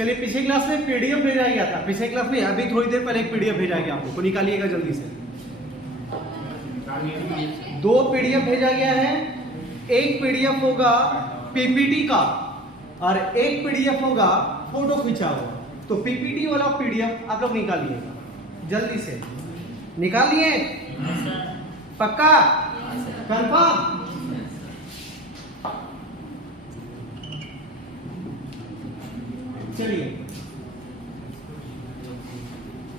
चलिए पिछले क्लास में पीडीएफ भेजा गया था, पिछले क्लास में अभी थोड़ी देर पहले एक पीडीएफ भेजा गया आपको, तो निकालिएगा जल्दी से। 2 पीडीएफ भेजा गया है, एक पीडीएफ होगा पीपीटी का और एक पीडीएफ होगा फोटो खींचा हुआ। तो पीपीटी वाला पीडीएफ आप लोग निकालिएगा जल्दी से। निकाल लिए? पक्का? कंफर्म? चलिए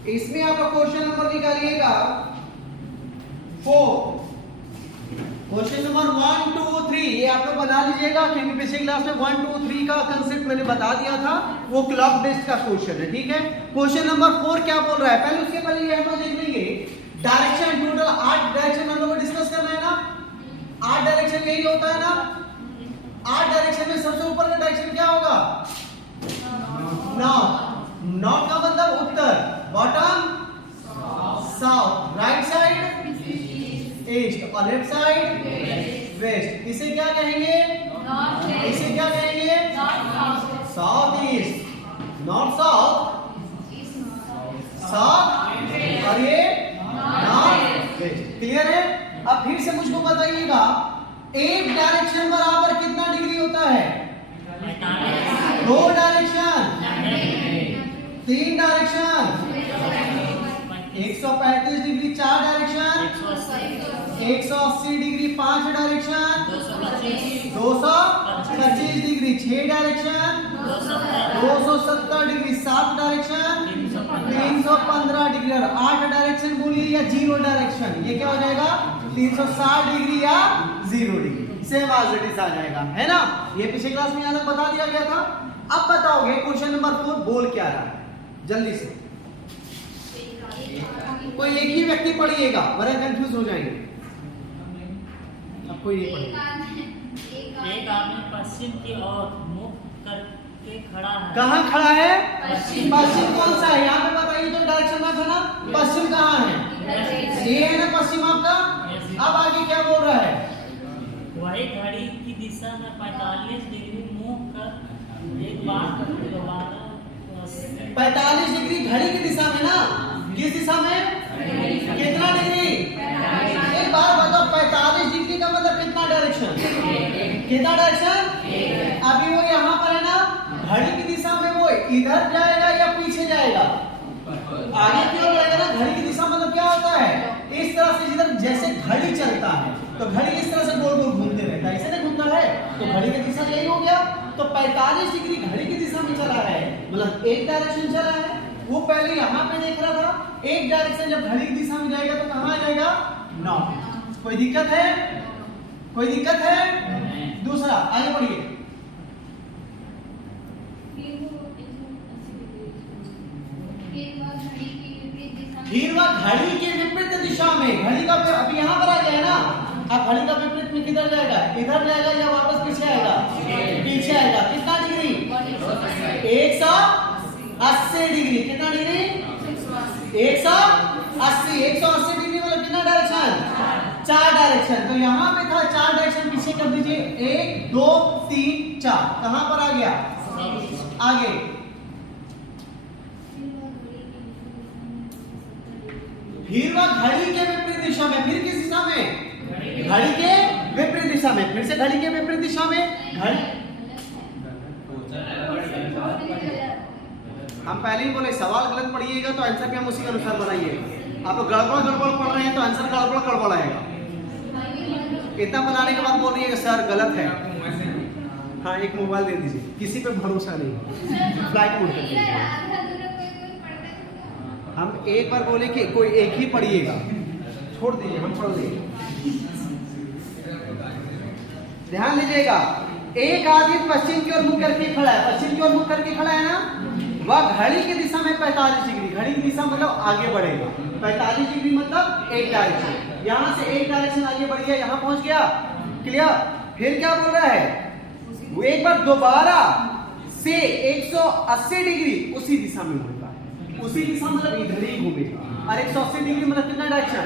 इसमें आप क्वेश्चन नंबर निकालिएगा 4। क्वेश्चन नंबर 1 2 3 ये आप लोग बना लीजिएगा, क्योंकि पिछले क्लास में 1 2 3 का कंसेप्ट मैंने बता दिया था, वो क्लॉक बेस्ड का क्वेश्चन है, ठीक है। क्वेश्चन नंबर 4 क्या बोल रहा है, पहले उसके पहले ये हम लोग देख लेंगे डायरेक्शन। टोटल 8 डायरेक्शन हम लोग को डिस्कस करना है ना। 8 डायरेक्शन यही होता है ना। 8 डायरेक्शन में सबसे ऊपर का डायरेक्शन क्या होगा? नॉर्थ। नॉर्थ का मतलब उत्तर, bottom south, right side east और लेफ्ट साइड वेस्ट। इसे क्या कहेंगे? इसे क्या कहेंगे? South east, north south, south और ये नॉर्थ वेस्ट। क्लियर है? अब फिर से मुझको बताइएगा, एक डायरेक्शन बराबर कितना डिग्री होता है? 2 direction, 3 direction, 135 degree 4 direction, 180 degree 5 direction, 225 degree 6 direction, 270 degree 7 direction, 315 degree और 8 डायरेक्शन बोलिए या 0 डायरेक्शन। ये क्या हो जाएगा? 360 डिग्री या 0 degree. Same as it is आ जाएगा, है ना। ये पिछले क्लास में यहाँ तक बता दिया गया था। अब बताओगे क्वेश्चन नंबर 4 बोल क्या रहा है, जल्दी से। कोई एक ही व्यक्ति पढ़िएगा वरना कंफ्यूज हो जाएंगे। अब कोई नहीं पढ़ेगा। एक आदमी पश्चिम की ओर मुख करके खड़ा है। कहाँ खड़ा है? पश्चिम। पश्चिम कौन सा है? यहाँ पे बताइए तो डायरेक्शन में था ना। पश्चिम कहाँ है? ये है ना पश्चिम आपका। अब आगे क्या बोल रहा है? वही घड़ी की दिशा में 45 डिग्री मुंह कर एक बार दोबारा 45 डिग्री घड़ी की दिशा में ना। किस दिशा में? कितना डिग्री? एक बार बताओ, 45 डिग्री का मतलब कितना डायरेक्शन? कितना डायरेक्शन? अभी वो यहाँ पर है ना, घड़ी की दिशा में वो इधर जाएगा या पीछे जाएगा? आगे की ओर जाएगा ना। घड़ी की दिशा मतलब क्या होता है? इस तरह से, जिधर जैसे घड़ी चलता है तो घड़ी इस तरह से गोल गोल घूमते रहता है, ऐसे नहीं घूमता है, तो घड़ी की दिशा यही हो गया। तो 45 डिग्री घड़ी की दिशा में चला है, मतलब एक डायरेक्शन चला है। वो पहले यहाँ पे देख रहा था, एक डायरेक्शन जब घड़ी की दिशा में जाएगा तो कहाँ जाएगा? नॉर्थ। कोई दिक्कत है? कोई दिक्कत है? दूसरा आगे बढ़िए। फिर वह घड़ी के विपरीत दिशा में, घड़ी का अभी यहाँ पर आ गया है ना। अब घड़ी का विपरीत में किधर जाएगा? इधर जाएगा या वापस पीछे आएगा? पीछे आएगा। कितना डिग्री? 180 डिग्री। कितना डिग्री? 180। 180 डिग्री मतलब कितना डायरेक्शन? 4 डायरेक्शन। तो यहाँ पे था 4 डायरेक्शन, पीछे कर दीजिए। 1 2 3 4। कहाँ पर आ गया? आगे। फिर वह घड़ी के विपरीत दिशा में, फिर किस दिशा में? घड़ी के विपरीत दिशा में। फिर से घड़ी के विपरीत दिशा में। हम पहले ही बोले सवाल गलत पढ़िएगा तो आंसर भी हम उसी के अनुसार बनाइएगा। आप लोग गड़बड़ गड़बड़ पढ़ रहे हैं तो आंसर गड़बड़ गड़बड़ आएगा। इतना बनाने के बाद बोल रही है सर गलत है। हाँ, एक मोबाइल दे दीजिए, किसी पे भरोसा नहीं, फ्लाइट मोड करके। हम एक बार बोले कि कोई एक ही पढ़िएगा, छोड़ दीजिए, हम पढ़ लेंगे। ध्यान दीजिएगा, एक आदमी पश्चिम की ओर मुख करके खड़ा है। पश्चिम की ओर मुख करके खड़ा है ना। वह घड़ी की दिशा में 45 डिग्री, घड़ी की दिशा मतलब आगे बढ़ेगा। 45 डिग्री मतलब एक डायरेक्शन, यहाँ से एक डायरेक्शन आगे बढ़ गया, यहाँ पहुंच गया। क्लियर? फिर क्या बोल रहा है? वो एक बार दोबारा से 180 डिग्री उसी दिशा में घूमेगा। उसी दिशा मतलब इधर ही घूमेगा। और 180 डिग्री मतलब कितना डायरेक्शन?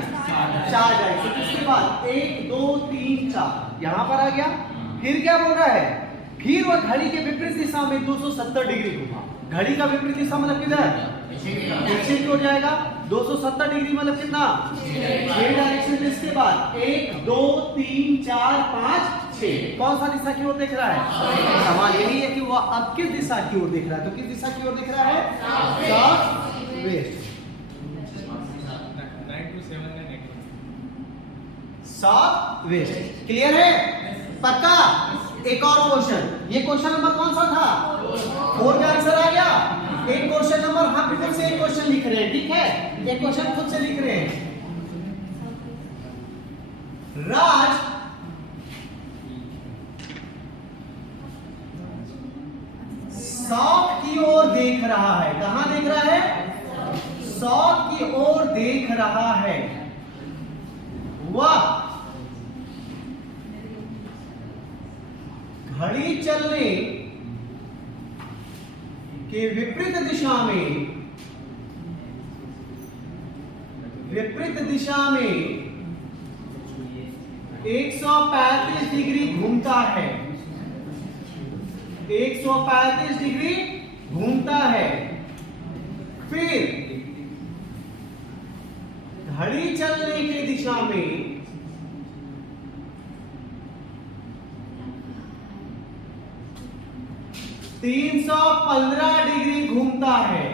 4 डायरेक्शन। इसके बाद 1 2 3 4 यहाँ पर आ गया। फिर क्या बोल रहा है? फिर वह घड़ी के विपरीत दिशा में 270 डिग्री घुमा। घड़ी का विपरीत दिशा मतलब किधर? पीछे की ओर जाएगा। 270 डिग्री मतलब कितना? 6 डायरेक्शन। इसके बाद 1 2 3 4 5 6 कौन सा दिशा की ओर देख रहा है? सवाल यही है कि वह अब किस दिशा की ओर देख रहा है। तो किस दिशा की ओर देख रहा है? South west. South west. Clear है? पक्का? एक और क्वेश्चन। ये क्वेश्चन नंबर कौन सा था? 4 का आंसर आ गया। एक क्वेश्चन नंबर हम खुद से एक क्वेश्चन लिख रहे हैं, ठीक है? एक क्वेश्चन खुद से लिख रहे हैं। राज साउथ की ओर देख रहा है। कहां देख रहा है? साउथ की ओर देख रहा है। वह घड़ी चलने के विपरीत दिशा में 135 डिग्री घूमता है। 135 डिग्री घूमता है। फिर घड़ी चलने की दिशा में 315 डिग्री घूमता है।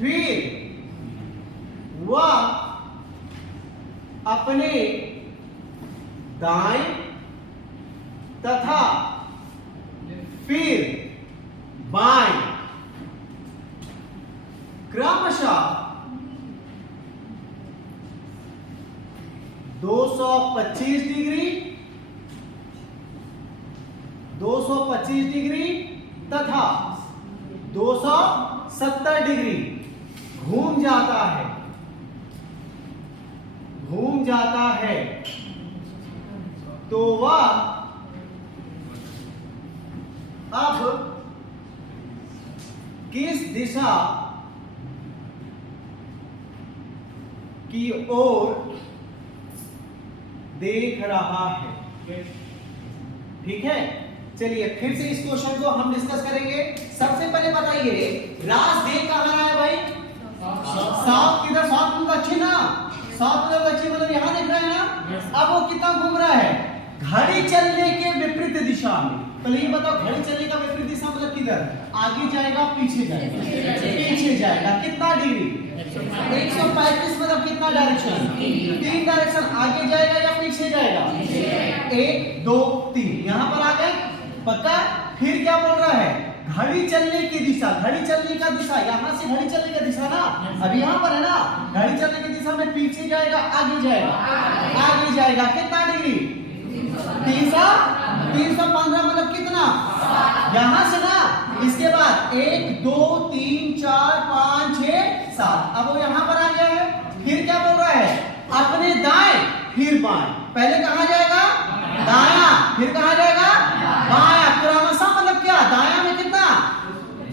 फिर वह अपने दाएं तथा फिर बाएं क्रमशः 225 डिग्री 225 डिग्री तथा 270 डिग्री घूम जाता है। तो वह अब किस दिशा की ओर देख रहा है? ठीक है, चलिए फिर से इस क्वेश्चन को हम डिस्कस करेंगे। सबसे पहले बताइए, राज देख कहां रहा है भाई? साउथ किधर? साउथ में दक्षिण ना? साउथ में दक्षिण मतलब यहां देख रहा है ना? अब वो कितना घूम रहा है? घड़ी चलने के विपरीत दिशा में। पहले ये बताओ, घड़ी चलने का विपरीत दिशा मतलब किधर? आगे जाएगा, पीछे जाएगा? पीछे जाएगा। कितना डिग्री? 135 मतलब कितना डायरेक्शन? 3 डायरेक्शन। आगे जाएगा या पीछे जाएगा? 1 2 3 यहां पर आ गए। पक्का? फिर क्या बोल रहा है? घड़ी चलने की दिशा। घड़ी चलने का दिशा यहां से घड़ी चलने का दिशा ना, अभी यहां पर है ना। घड़ी चलने की दिशा में पीछे जाएगा, आगे जाएगा? आगे जाएगा। कितना डिग्री? 315 मतलब कितना? यहां से ना। इसके बाद 1 2 3 4 5 6 7। अब वो यहां पर आ गया है। फिर क्या बोल रहा है? अपने दाएं फिर बाएं। पहले कहां जाएगा? दाया। फिर कहां जाएगा? बाया। क्रमशः मतलब क्या? दाया में कितना?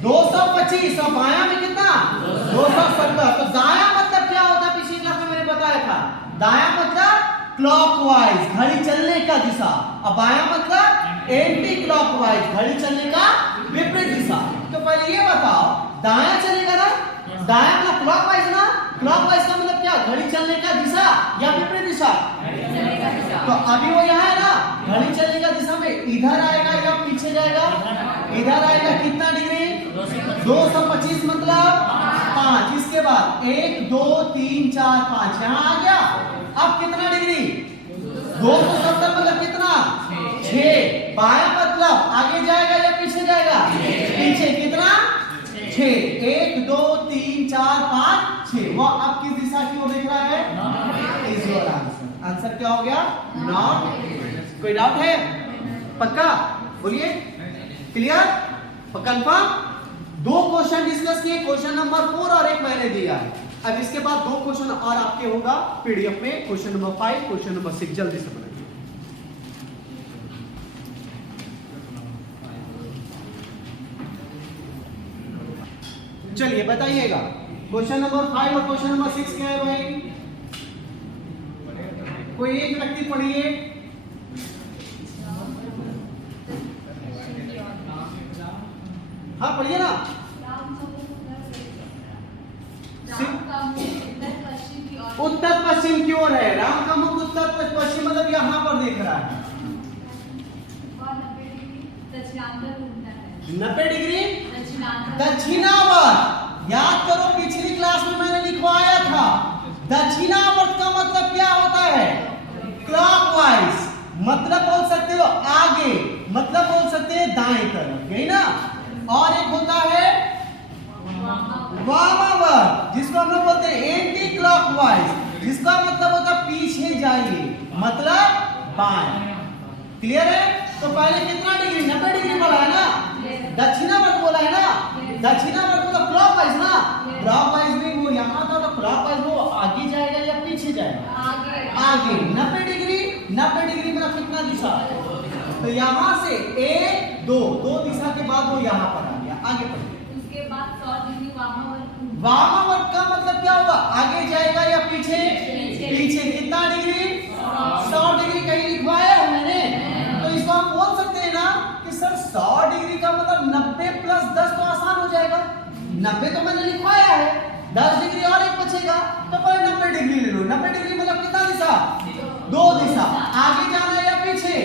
225 और बाया में कितना? 270। तो दाया मतलब क्या होता है? पिछली क्लास में मैंने बताया था। दाया मतलब क्लॉकवाइज, घड़ी चलने का दिशा। और बाया मतलब एंटी क्लॉकवाइज, घड़ी चलने का विपरीत दिशा। तो पहले ये बताओ, दाया चलेगा ना? दाया मतलब क्लॉकवाइज ना? क्लॉकवाइज का मतलब क्या? घड़ी चलने का दिशा या विपरीत दिशा? तो अभी वो यहाँ है ना, घड़ी चलने का दिशा में इधर आएगा या पीछे जाएगा? इधर आएगा। कितना डिग्री? 225 मतलब 5। इसके बाद 1 2 3 4 5 यहाँ आ गया। अब कितना डिग्री? 270 मतलब कितना? 6। बाया मतलब आगे जाएगा या पीछे जाएगा? पीछे। कितना? 6। 1 2 3 4 5 6। वो अब किस दिशा की ओर देख रहा है? Is your answer. आंसर क्या हो गया? नॉर्थ। कोई डाउट है? पक्का? बोलिए। क्लियर? कंफर्म? 2 क्वेश्चन डिस्कस किए, क्वेश्चन नंबर 4 और एक मैंने दिया है। अब इसके बाद 2 क्वेश्चन और आपके होगा पीडीएफ में, क्वेश्चन नंबर 5, क्वेश्चन नंबर 6। जल्दी से बनाइए। चलिए बताइएगा, क्वेश्चन नंबर 5 और क्वेश्चन नंबर 6 क्या है भाई? कोई एक व्यक्ति पढ़िए। हाँ पढ़िए ना। उत्तर पश्चिम की ओर है। राम का मुख उत्तर पश्चिम मतलब यहाँ पर देख रहा है। 90 डिग्री दक्षिणावर्त। याद करो पिछली क्लास में मैंने लिखवाया था, दक्षिणावर्त का मतलब क्या होता है? क्लॉकवाइज। मतलब बोल सकते हो आगे, मतलब बोल सकते हैं दाएं तरफ, यही ना। और एक होता है वामावर्त, जिसको हम लोग बोलते हैं एंटी क्लॉकवाइज, जिसका मतलब होता है पीछे जाइए, मतलब बाएं। क्लियर है? तो पहले कितना डिग्री? 90 डिग्री बोला है ना, दक्षिणावर्त बोला है ना। दक्षिणावर्त मतलब क्लॉकवाइज ना। क्लॉकवाइज में वो यहाँ था, तो क्लॉकवाइज वो आगे जाएगा या पीछे जाएगा? आगे। 90 डिग्री, 90 डिग्री मतलब कितना दिशा? तो यहाँ से 1 2 2 दिशा के बाद वो यहाँ पर आ गया। आगे बढ़िए। उसके बाद 100 डिग्री वामावर्त। वामावर्त का मतलब क्या हुआ? आगे जाएगा या पीछे? पीछे। कितना डिग्री? 100 डिग्री। कहीं लिखवाया है मैंने? तो इसको हम बोल सकते हैं ना कि सर 100 डिग्री का मतलब 90 प्लस 10 तो आसान हो जाएगा। 90 तो मैंने लिखवाया है, 10 डिग्री और एक बचेगा, तो पहले 90 डिग्री ले लो। 90 डिग्री मतलब कितना दिशा? 2 दिशा। आगे जाना है या पीछे?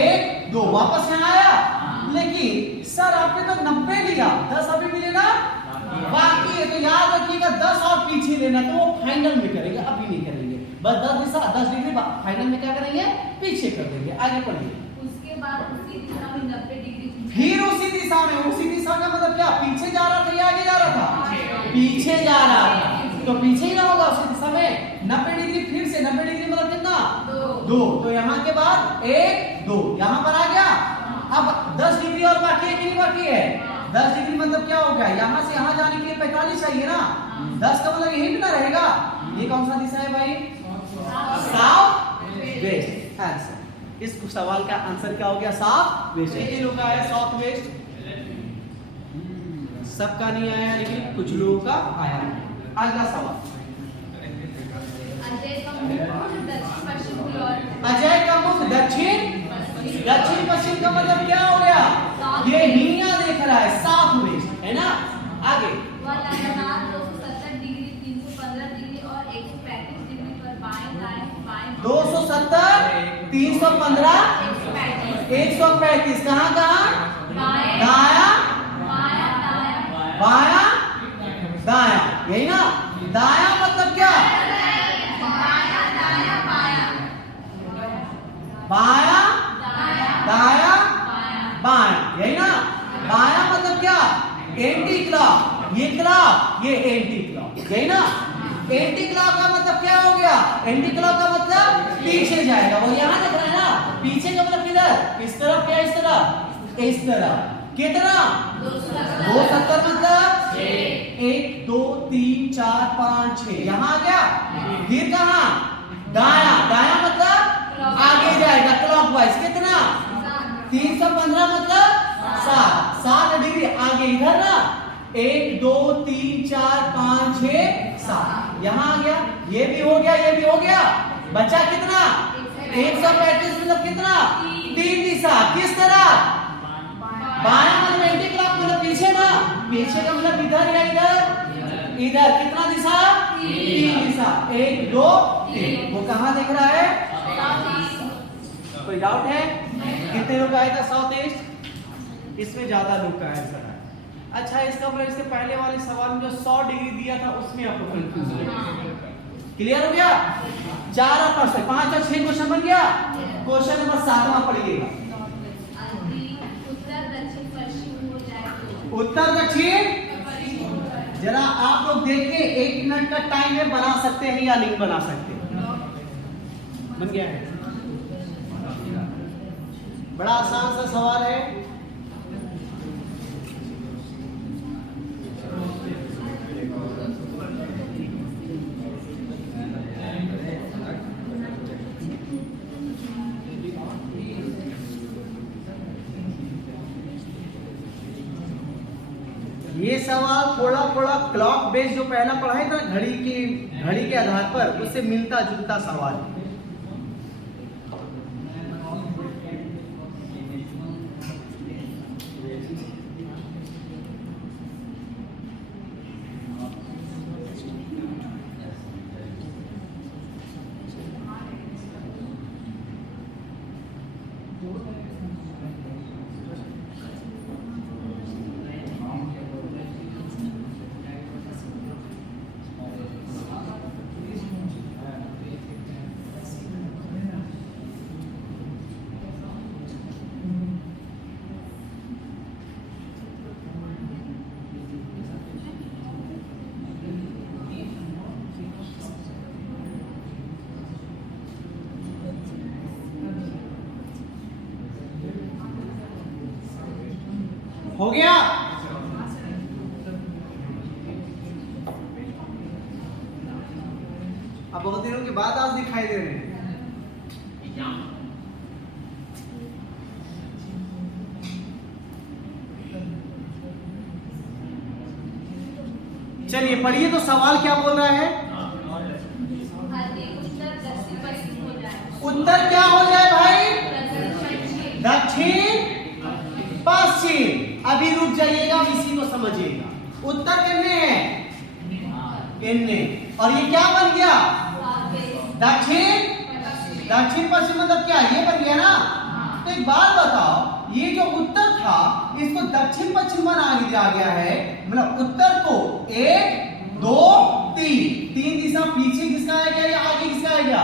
1 2। वापस यहाँ आया। लेकिन सर आपने तो 90 लिया, 10 अभी भी लेना बाकी है। तो याद रखिएगा 10 और पीछे लेना, तो वो फाइनल में करेंगे, अभी नहीं करेंगे। बस 10 दिशा 10 डिग्री फाइनल में क्या करेंगे? पीछे कर देंगे। आगे पढ़िए। उसके बाद उसी दिशा में 90 डिग्री। फिर उसी दिशा में, उसी दिशा का मतलब क्या? पीछे जा रहा था या आगे जा रहा था? पीछे जा रहा था, तो पीछे ही ना होगा उसी दिशा में। 90 डिग्री फिर से, 90 डिग्री मतलब कितना? 2। तो यहाँ के बाद 1 2 यहाँ पर आ गया। अब 10 डिग्री और बाकी है कि नहीं बाकी है? 10 डिग्री मतलब क्या हो गया? यहाँ से यहाँ जाने के लिए 45 चाहिए ना। 10 का मतलब यही ना रहेगा। ये कौन सा दिशा है भाई? South west. आंसर, इस सवाल का आंसर क्या हो गया? South west. कितने लोगों का है साउथ वेस्ट? सबका नहीं आया, लेकिन कुछ लोगों का आया। अगला सवाल। अजय का मुख दक्षिण पश्चिम की ओर। अजय का मुख दक्षिण पश्चिम का मतलब क्या हो गया? ये हिया देख रहा है, साउथ वेस्ट है ना। आगे। वह लगातार 270 डिग्री 315 डिग्री और 135 डिग्री पर बाएं दाएं 270 315 135 कहाँ कहाँ? दाया बाया दाया, यही ना। दाया मतलब क्या? बाया दाया बाया, यही ना। बाया मतलब क्या? Anti clock. ये क्लॉक, ये एंटी क्लॉक, यही ना। एंटी क्लॉक का मतलब क्या हो गया? एंटी क्लॉक का मतलब पीछे जाएगा। वो यहाँ देख रहा है ना, पीछे का मतलब किधर? इस तरफ या इस तरफ? इस तरफ। कितना? 270 मतलब 1 2 3 4 5 6 यहाँ आ गया। फिर कहाँ? दाया। दाया मतलब आगे जाएगा क्लॉकवाइज। कितना? 315 मतलब 7 डिग्री आगे इधर ना। 1 2 3 4 5 6 7 यहाँ आ गया। ये भी हो गया, ये भी हो गया। बचा कितना? 135 मतलब कितना? 3 दिशा। किस तरह? बाया मतलब एंटी क्लॉक मतलब पीछे ना। पीछे का मतलब इधर या इधर? इधर। कितना दिशा? 3 दिशा। 1 2 3। वो कहाँ देख रहा है? कोई डाउट है? कितने लोग आए थे साउथ ईस्ट? इसमें ज्यादा लोग का आंसर है। अच्छा, इसका मतलब इसके पहले वाले सवाल में जो 100 डिग्री दिया था उसमें आपको कंफ्यूज हो गया। क्लियर हो गया? 4 और 5 5 और 6 क्वेश्चन बन गया। क्वेश्चन नंबर 7वां पढ़िएगा। उत्तर दक्षिण। जरा आप लोग देखिए, 1 मिनट का टाइम है, बना सकते हैं या नहीं बना सकते? बन गया है। बड़ा आसान सा सवाल है। ये सवाल थोड़ा थोड़ा क्लॉक बेस जो पहला पढ़ा है था घड़ी के आधार पर, उससे मिलता जुलता सवाल है। हो गया? अब बहुत दिनों के बाद आज दिखाई दे रहे हैं। चलिए पढ़िए तो सवाल क्या बोल रहा है? उत्तर क्या हो जाए भाई? दक्षिण पश्चिम। अभी रुक जाइएगा, इसी को समझिएगा। उत्तर कितने हैं? कितने? और ये क्या बन गया? दक्षिण दक्षिण पश्चिम मतलब क्या? ये बन गया ना। तो एक बात बताओ, ये जो उत्तर था इसको दक्षिण पश्चिम बना दिया गया है, मतलब उत्तर को 1 2 3 दिशा पीछे किसका आ गया या आगे किसका आ गया?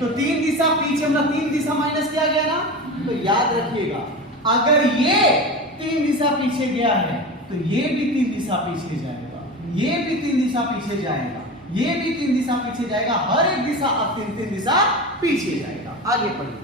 तो 3 दिशा पीछे, मतलब 3 दिशा माइनस किया गया ना। तो याद रखिएगा, अगर ये 3 दिशा पीछे गया है तो ये भी 3 दिशा पीछे जाएगा, ये भी 3 दिशा पीछे जाएगा, ये भी 3 दिशा पीछे जाएगा, हर एक दिशा अब 3 दिशा पीछे जाएगा। आगे पढ़िए।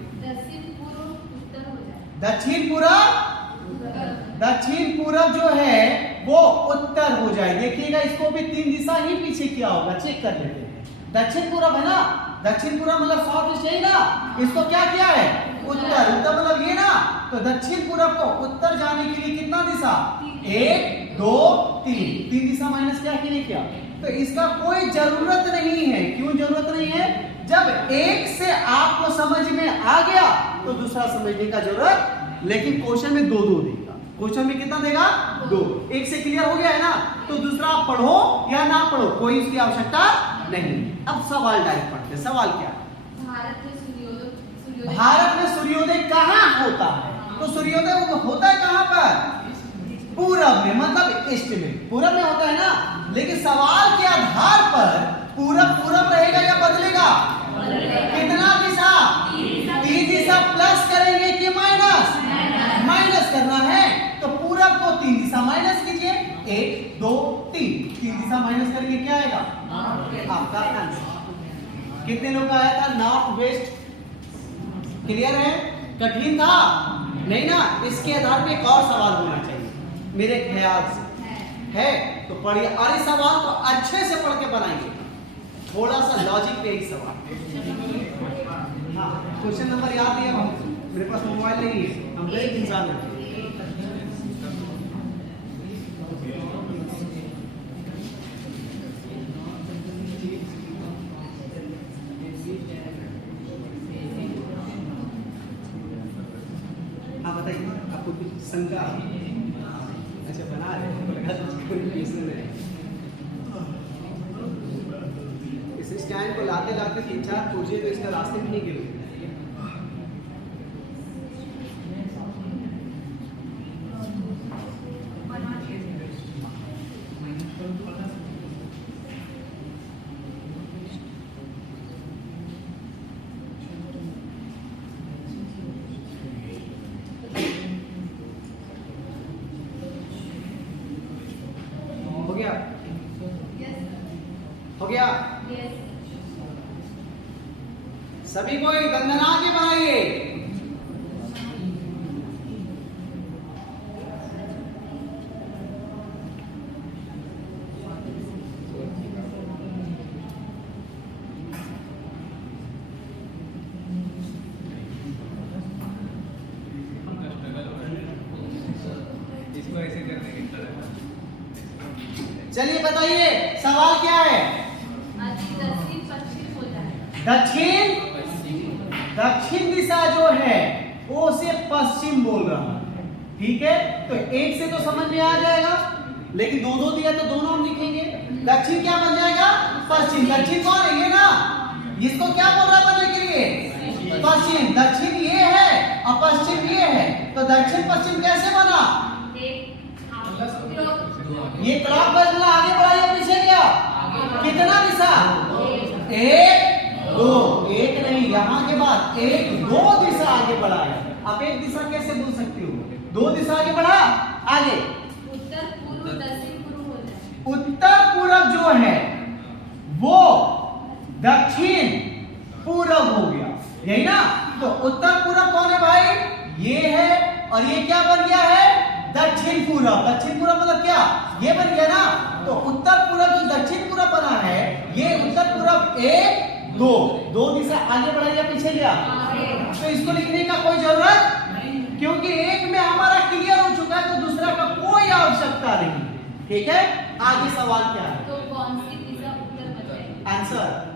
दक्षिण पूरब जो है वो उत्तर हो जाए। देखिएगा इसको भी 3 दिशा ही पीछे किया होगा, चेक कर लेते हैं। दक्षिण पूरब है ना, दक्षिण पूरब मतलब साउथ ईस्ट है ना, इसको क्या किया है? उत्तर। उत्तर मतलब ये ना, तो दक्षिण पूरब को उत्तर जाने के लिए कितना दिशा? 1 2 3 दिशा माइनस क्या के लिए किया? तो इसका कोई जरूरत नहीं है। क्यों जरूरत नहीं है? जब एक से आपको समझ में आ गया तो दूसरा समझने का जरूरत, लेकिन क्वेश्चन में 2 देगा। क्वेश्चन में कितना देगा? 2। एक से क्लियर हो गया है ना, तो दूसरा आप पढ़ो या ना पढ़ो कोई उसकी आवश्यकता नहीं। अब सवाल डायरेक्ट पढ़ते। सवाल क्या है? भारत में सूर्योदय कहाँ होता है? तो सूर्योदय होता है कहाँ पर? पूरब में, मतलब ईस्ट में। पूरब में होता है ना, लेकिन सवाल के आधार पर पूरब रहेगा या बदलेगा? कितना दिशा? 3 दिशा प्लस करेंगे कि माइनस? माइनस करना है तो पूरब को 3 दिशा माइनस कीजिए। 1 2 3 दिशा माइनस करके क्या आएगा? आपका आंसर। कितने लोग का आया था? North west. क्लियर है? कठिन था नहीं ना? इसके आधार पे एक और सवाल होना चाहिए मेरे ख्याल से। है तो पढ़िए, और इस सवाल को अच्छे से पढ़ के बनाइए, थोड़ा सा लॉजिक पे ही सवाल। हाँ, क्वेश्चन नंबर याद नहीं है, मेरे पास मोबाइल नहीं है, हम गरीब इंसान हैं। हाँ बताइए, आपको कुछ शंका? अच्छा बना रहे हैं, इस स्टैंड को लाते लाते 3-4 खोजिए तो इसका रास्ते में नहीं गिरे। हो गया? सभी को एक वंदना के बनाइए। इसको ऐसे करने की तरह। चलिए बताइए सवाल क्या है? दक्षिण दिशा जो है वो से पश्चिम बोल रहा है, ठीक है? तो एक से तो समझ में आ जाएगा, लेकिन 2 दिया तो दोनों हम लिखेंगे। दक्षिण क्या बन जाएगा? पश्चिम। दक्षिण कौन है? ये ना, इसको क्या बोल रहा है बनने के लिए? पश्चिम। दक्षिण ये है और पश्चिम ये है, तो दक्षिण पश्चिम कैसे बना? ये क्लॉक बदला, आगे बढ़ा या पीछे गया? कितना दिशा? एक दो, एक नहीं, यहाँ के बाद एक दो दिशा आगे बढ़ा है। आप एक दिशा कैसे बोल सकती हो? दो दिशा आगे बढ़ा, आगे उत्तर पूर्व दक्षिण पूर्व हो जाए। उत्तर पूरब जो है वो दक्षिण पूरब हो गया, यही ना? तो उत्तर पूरब कौन है भाई? ये है, और ये क्या बन गया है? दक्षिण पूरब। दक्षिण पूरब मतलब क्या? ये बन गया ना? तो उत्तर पूरब जो दक्षिण पूरब बना है, ये उत्तर पूरब एक दो, दो दिशा आगे बढ़ा या पीछे गया? तो इसको लिखने का कोई जरूरत, क्योंकि एक में हमारा क्लियर हो चुका है, तो दूसरा का कोई आवश्यकता नहीं। ठीक है, आगे सवाल क्या है? तो कौन सी दिशा उत्तर बन जाएगी? आंसर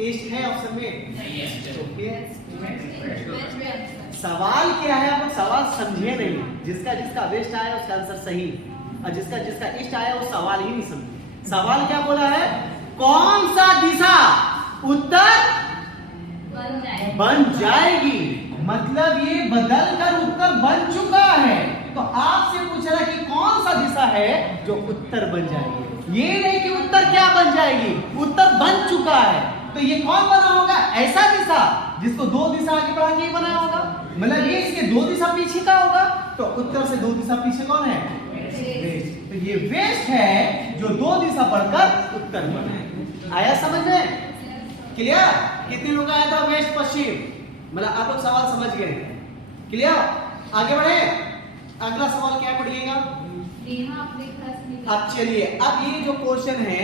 ईस्ट है ऑप्शन में। सवाल क्या है? आप सवाल समझे नहीं। जिसका जिसका वेस्ट आया उसका आंसर सही, और जिसका जिसका ईस्ट आया वो सवाल ही नहीं समझे। सवाल क्या बोला है? कौन सा दिशा उत्तर बन जाएगी? मतलब ये बदल कर उत्तर बन चुका है, तो आपसे पूछ रहा कि कौन सा दिशा है जो उत्तर बन जाएगी। ये नहीं कि उत्तर क्या बन जाएगी, उत्तर बन चुका है। तो ये कौन बना होगा? ऐसा दिशा जिसको दो दिशा आगे बढ़ा के बनाया होगा, मतलब ये इसके दो दिशा पीछे का होगा, तो उत्तर से दो दिशा पीछे कौन है? वेस्ट। तो ये वेस्ट है जो दो दिशा बढ़कर उत्तर बना। आया समझ में? क्लियर? कितने लोग आया था वेस्ट पश्चिम? मतलब आप लोग सवाल समझ गए? क्लियर? आगे बढ़े, अगला सवाल क्या पढ़िएगा? अब चलिए, अब ये जो क्वेश्चन है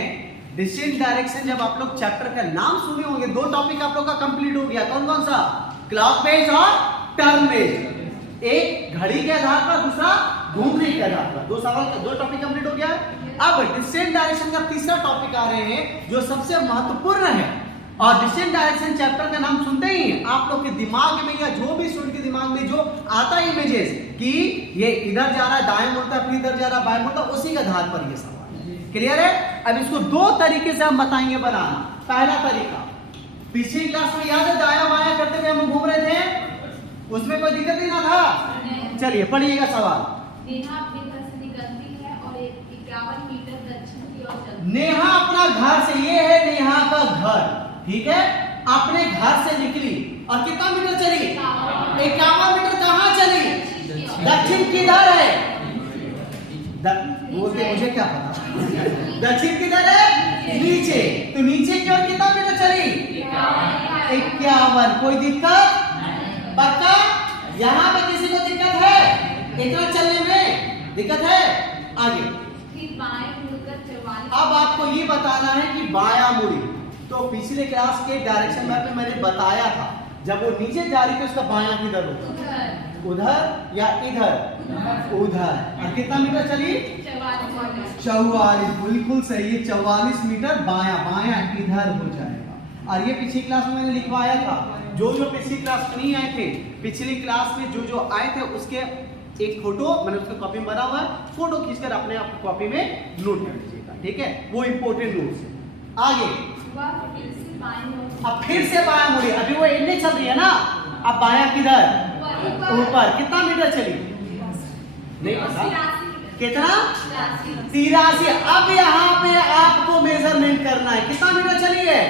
डिस्टेंस डायरेक्शन, जब आप लोग चैप्टर का नाम सुने होंगे, दो टॉपिक आप लोग का कंप्लीट हो गया। कौन कौन सा? क्लॉक बेस और टर्न बेस। एक घड़ी के आधार पर, दूसरा घूमने के आधार पर। दो सवाल का दो टॉपिक कंप्लीट हो गया। अब डिस्टेंस डायरेक्शन का तीसरा टॉपिक आ रहे हैं जो सबसे महत्वपूर्ण है। और डिस्टेंस डायरेक्शन चैप्टर का नाम सुनते ही आप लोग के दिमाग में, या जो भी स्टूडेंट के दिमाग में जो आता है इमेजेस कि ये इधर जा रहा है, दाएं मुड़ता है, फिर इधर जा रहा है, बाएं मुड़ता है, उसी के आधार पर ये सवाल। क्लियर है? अब इसको दो तरीके से हम बताएंगे बनाना। पहला तरीका, पिछली क्लास में याद है दाया बाया करते हुए हम घूम रहे थे, उसमें कोई दिक्कत ही ना था। चलिए पढ़िएगा सवाल। नेहा अपने घर से निकलती है और 51 मीटर दक्षिण की ओर चलती है। नेहा अपना घर से, ये है नेहा का घर, ठीक है, अपने घर से निकली और कितना मीटर चली? 51 मीटर। कहाँ चली? दक्षिण किधर है? बोलते मुझे क्या पता। दक्षिण किधर है? नीचे। तो नीचे की ओर कितना मीटर चली? 51। कोई दिक्कत? पक्का? यहाँ पे किसी को दिक्कत है? इतना चलने में दिक्कत है? आगे फिर बाएं मुड़कर 44। अब आपको ये बताना है कि बायां मुड़ी। तो पिछले क्लास के डायरेक्शन मैप में मैंने बताया था, जब वो नीचे जा रही थी उसका बायां किधर होगा? उधर या इधर? उधर। और कितना मीटर चली? 44। बिल्कुल सही है, 44 मीटर बायां। बायां इधर हो जाएगा। और ये पिछली क्लास में मैंने लिखवाया था, जो जो पिछली क्लास में नहीं आए थे, पिछली क्लास में जो जो आए थे उसके एक फोटो मैंने उसका कॉपी में बना हुआ है, फोटो खींचकर अपने आप कॉपी में नोट कर लीजिएगा, ठीक है? वो इंपोर्टेंट नोट्स है। आगे अब फिर से बायां मुड़ी। अभी वो इतनी चल रही है ना, अब बायां किधर? ऊपर। कितना मीटर चली? नहीं पता। कितना? 83। अब यहाँ पे आपको मेजरमेंट करना है, कितना मीटर चली है?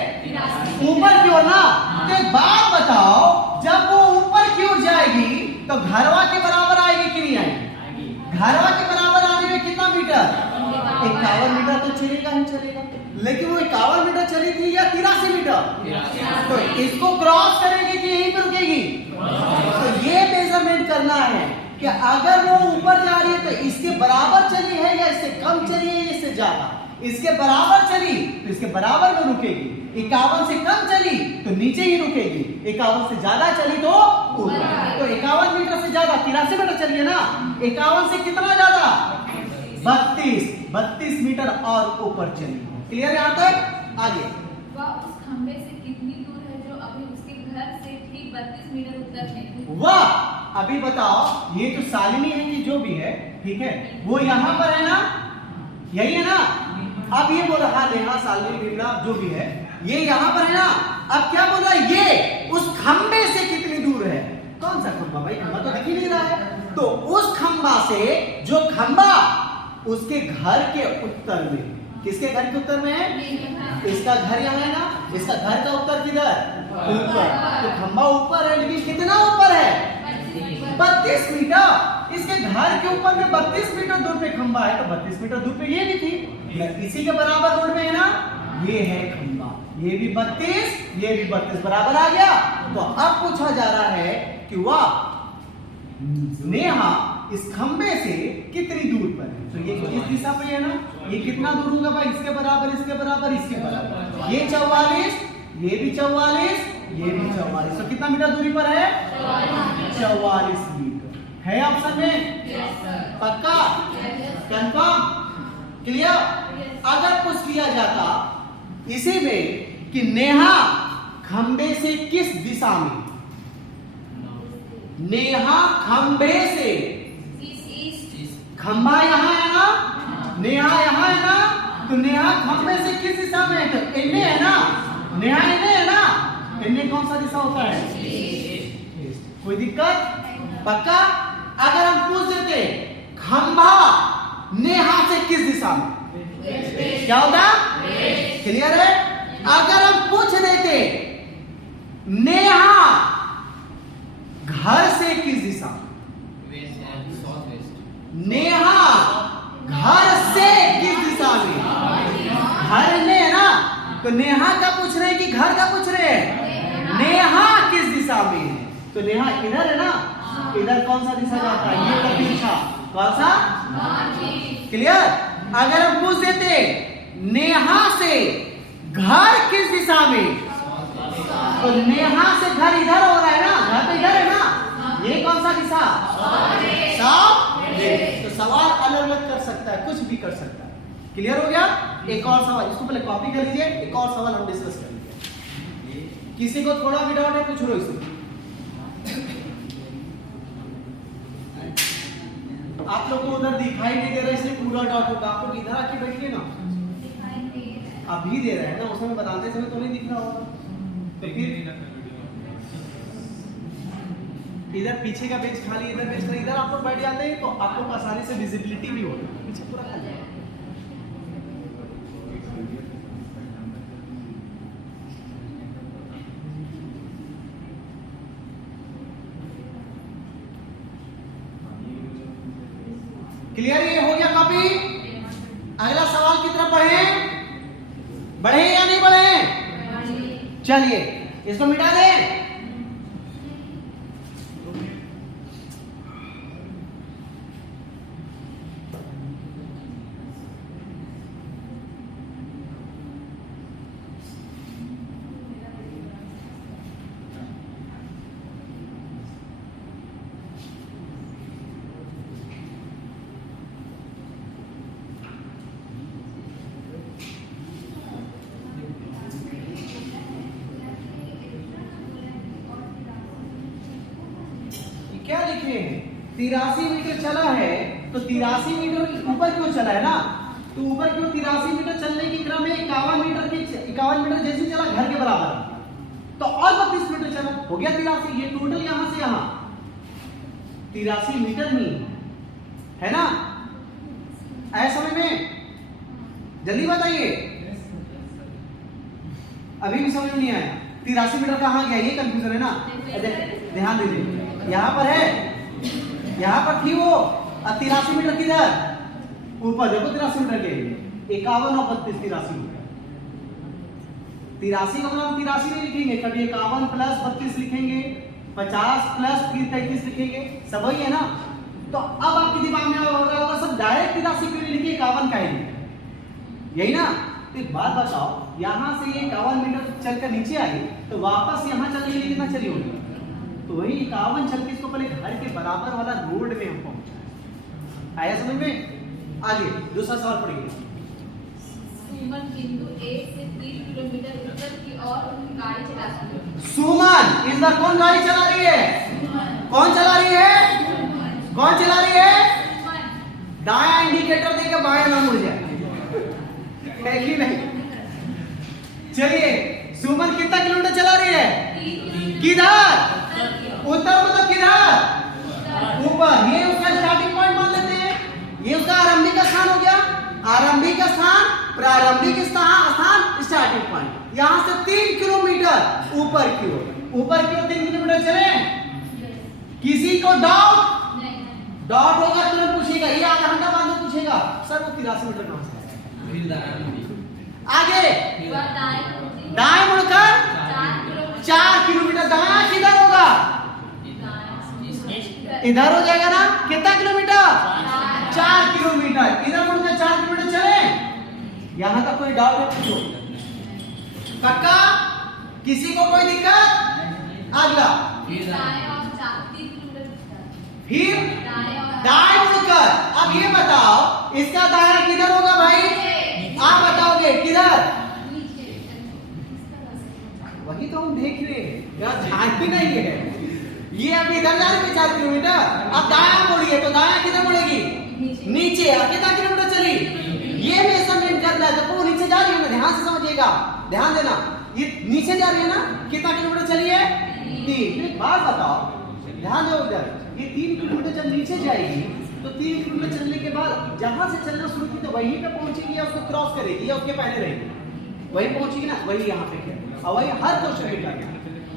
ऊपर की ओर ना। तो एक बात बताओ, जब वो ऊपर की ओर जाएगी तो घरवा के बराबर आएगी कि नहीं आएगी? घरवा के बराबर आने में कितना मीटर? 51 मीटर तो चलेगा ही चलेगा। लेकिन वो 51 मीटर चली थी या 83 मीटर? तो इसको क्रॉस करेगी कि यहीं पर रुकेगी? तो ये मेजरमेंट करना है कि अगर वो ऊपर जा रही है तो इसके बराबर चली है या इससे कम चली है या इससे ज्यादा? इसके बराबर चली तो इसके बराबर में रुकेगी। 51 से कम चली तो नीचे ही रुकेगी। 51 से ज्यादा चली तो ऊपर। तो 51 मीटर से ज्यादा 83 मीटर चली है ना, 51 से कितना ज्यादा? 32 मीटर और ऊपर चली। क्लियर यहाँ तक? आगे वह उस खंबे से कितनी दूर है जो अभी उसके घर से ठीक 32 मीटर उत्तर में? वाह, अभी बताओ, ये जो शालिनी है कि जो भी है, ठीक है, वो यहाँ पर है ना, यही है ना? अब ये बोल रहा नेहा शालिनी बिमला जो भी है, ये यहाँ पर है ना। अब क्या बोल रहा है? ये उस खंबे से कितनी दूर है? कौन सा खंबा से जो खंबा उसके घर के उत्तर में, किसके घर के उत्तर में है? इसका घर यहाँ है ना, इसका घर का उत्तर किधर? ऊपर। तो खंबा ऊपर है, लेकिन कितना ऊपर है? 32 मीटर। इसके घर के ऊपर में 32 मीटर दूर पे खंबा है, तो 32 मीटर दूर पे ये भी थी, इसी के बराबर रोड में है ना, ये है खंबा, ये भी 32, ये भी 32 बराबर आ गया। तो अब पूछा जा रहा है कि वाह नेहा इस खंबे से कितनी दूर पर है? तो ये इस दिशा पे है ना, ये कितना दूर होगा भाई? इसके बराबर, इसके बराबर, इसके बराबर। ये 44, ये भी 44, ये भी 44। तो कितना मीटर दूरी पर है? 44 मीटर है ऑप्शन में। पक्का? कंफर्म? क्लियर? अगर पूछ लिया जाता इसी में कि नेहा खंबे से किस दिशा में, नेहा खंबे से, खंबा यहाँ है ना, नेहा यहाँ है ना, तो नेहा खंबे से किस दिशा में है? तो इनमें है ना, नेहा इनमें है ना, इनमें कौन सा दिशा होता है? कोई दिक्कत? पक्का? अगर हम पूछ देते खंबा नेहा से किस दिशा में, क्या होता? क्लियर है? अगर हम पूछ देते नेहा घर से किस दिशा में, नेहा घर से किस दिशा में, घर में है ना, तो नेहा का पूछ रहे हैं कि घर का पूछ रहे हैं? नेहा किस दिशा में है? तो नेहा इधर है ना, इधर कौन सा दिशा जाता है? ये का पीछा कौन सा? क्लियर? अगर हम पूछ देते नेहा से घर किस दिशा में, तो नेहा से घर इधर हो रहा है ना, घर तो इधर है ना, ये कौन सा दिशा? साउथ। तो सवाल अलग अलग कर सकता है, कुछ भी कर सकता है। क्लियर हो गया? एक और सवाल, इसको पहले कॉपी कर लीजिए, एक और सवाल हम डिस्कस करेंगे। किसी को थोड़ा भी डाउट है पूछ लो इसमें। आप लोग को उधर दिखाई नहीं दे रहा इसलिए पूरा डाउट होगा, आप लोग इधर आके बैठिए ना, आप भी दे रहे हैं ना, उसमें बताते समय तो नहीं दिख रहा होगा, तो फिर इधर पीछे का बेंच खाली, इधर बेंच खाली, इधर आप लोग बैठ जाते हैं तो आप लोग आसानी से विजिबिलिटी भी होगी, पीछे पूरा खाली है। क्लियर? ये हो गया कॉपी। अगला सवाल की तरफ बढ़े, बढ़े या नहीं बढ़े? चलिए इसको मिटा दें। क्या लिखे हैं? 83 मीटर चला है, तो 83 मीटर ऊपर क्यों चला है ना, तो ऊपर क्यों 83 मीटर चलने के क्रम में 51 मीटर जैसे चला घर के बराबर, तो और 32 मीटर चला, हो गया 83। ये टोटल यहां से यहां 83 मीटर ही है ना। ऐसे समय में जल्दी बताइए, अभी भी समझ नहीं आया? 83 मीटर कहां गया, ये कंफ्यूजन है ना। ध्यान दीजिए, यहां पर है, यहां पर थी वो, और 83 मीटर किधर? ऊपर देखो 83 मीटर के 51 और 32 83 मीटर। 83 का मतलब 83 नहीं लिखेंगे, कभी 51 प्लस 32 लिखेंगे, 50 प्लस 33 लिखेंगे, सब वही है ना। तो अब आपके दिमाग में हो रहा होगा सब डायरेक्ट 83 क्यों नहीं लिखे, 51 का ही लिखे, यही ना। तो एक बात बताओ, यहां से ये 51 मीटर चलकर नीचे आई, तो वापस यहां चलने के लिए कितना चली होगी? तो वही 51 चल के इसको पहले घर के बराबर वाला रोड में हम पहुंचा। आया समझ में? आगे दूसरा सवाल पढ़िए। सुमन बिंदु A से 3 किलोमीटर उत्तर की ओर गाड़ी चला रही है। सुमन इस बार कौन गाड़ी चला रही है? कौन चला रही है? कौन चला रही है? दायां इंडिकेटर देके बाएं ना मुड़ जाए, है कि नहीं? चलिए, सुमन कितना किलोमीटर चला रही है? किधर? उत्तर मतलब किधर? ऊपर। ये उसका स्टार्टिंग पॉइंट प्रारंभिक स्थान स्टार्टिंग पॉइंट, यहाँ से 3 किलोमीटर ऊपर की ओर 3 किलोमीटर चले। किसी को डाउट होगा तुरंत पूछेगा, ये आधा घंटा बाद में पूछेगा सर वो 83 मीटर कहां से है। आगे दाएं मुड़कर 4 किलोमीटर। दायां किधर होगा? इधर हो जाएगा ना। कितना किलोमीटर? 4 किलोमीटर। इधर मुड़कर 4 किलोमीटर चले। यहां तक कोई डाउट है? पूछो पक्का, किसी को कोई दिक्कत? अगला फिर दाएं मुड़कर। अब ये बताओ इसका दायां किधर होगा भाई? आप बताओगे किधर? वही तो हम देख रहे हैं, यार ध्यान ही नहीं है। ये अभी इधर जा रही है 4 किलोमीटर, अब दायां मुड़िए तो दायां किधर मुड़ेगी? नीचे। अब कितना किलोमीटर चली? ये मेजरमेंट करना है तो वो नीचे जा रही है ना, ध्यान से समझिएगा, ध्यान देना। ये नीचे जा रही है ना, कितना किलोमीटर चली है? 3। एक बात बताओ, ध्यान दो उधर, ये 3 किलोमीटर जब नीचे जाएगी तो 3 किलोमीटर चलने के बाद जहां से चलना शुरू की तो वहीं पे पहुंचेगी या उसको क्रॉस करेगी या उसके पहले रहेगी? वही पहुंचेगी ना, वही यहाँ पे है। और वही हर क्वेश्चन में करना,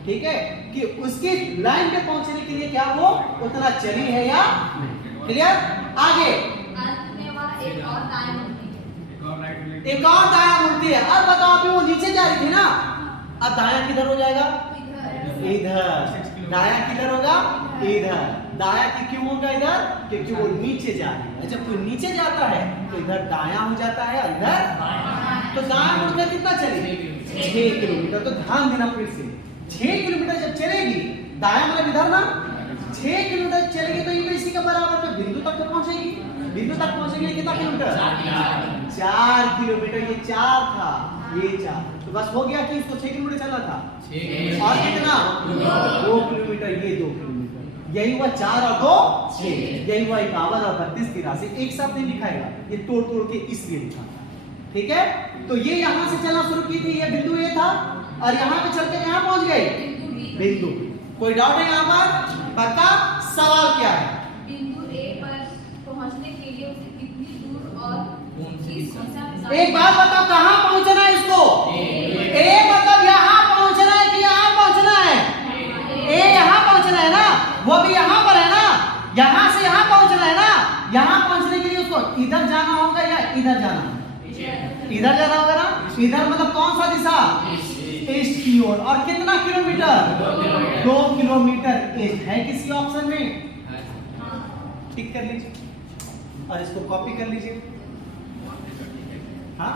ठीक है, कि उसके लाइन पे पहुंचने के लिए क्या वो उतना चली है या नहीं। क्लियर? आगे एक और दायां मुड़ती है। अब बताओ अभी वो नीचे जा रही थी ना, अब दायां किधर हो जाएगा? इधर। दायां किधर होगा? इधर। दायां की क्यों होगा इधर? क्योंकि वो नीचे जा रही है। जब कोई नीचे जाता है तो इधर दायां हो जाता है, इधर। तो दायां मुड़कर कितना चलेगी? 6 किलोमीटर। तो ध्यान देना फिर से, 6 किलोमीटर जब चलेगी, दायां मतलब इधर ना, 6 किलोमीटर चलेगी तो ये इसी के बराबर तो बिंदु तक तो पहुंचेगी। बिंदु तक पहुंचेगी कितना किलोमीटर? 4 किलोमीटर। ये 4 था, ये 4, तो बस हो गया कि इसको 6 किलोमीटर चलना था। और कितना? 2 किलोमीटर। ये 2 किलोमीटर। यही हुआ 4 और 2 6। यही हुआ 51 और 32 83। एक साथ नहीं लिखाएगा, ये तोड़ तोड़ के इसलिए लिखा, ठीक है। तो ये यहाँ से चलना शुरू की थी, ये बिंदु ए था, और यहाँ पे चल के यहाँ पहुंच गए बिंदु। कोई डाउट है यहाँ पर? पक्का? सवाल क्या है? बिंदु ए पर पहुंचने के लिए उसे कितनी दूर और किस दिशा में? एक बात बताओ, कहाँ पहुंचना है इसको? ए मतलब यहाँ पहुंचना है कि यहाँ पहुंचना है? ए यहाँ पहुंचना है ना, वो भी यहाँ पर है ना, यहाँ से यहाँ पहुंचना है ना। यहाँ पहुंचने के लिए उसको इधर जाना होगा या इधर जाना? इधर जाना होगा ना। इधर मतलब कौन सा दिशा? ईस्ट की ओर। और कितना किलोमीटर? 2 किलोमीटर ईस्ट है किसी ऑप्शन में? टिक कर लीजिए और इसको कॉपी कर लीजिए। हाँ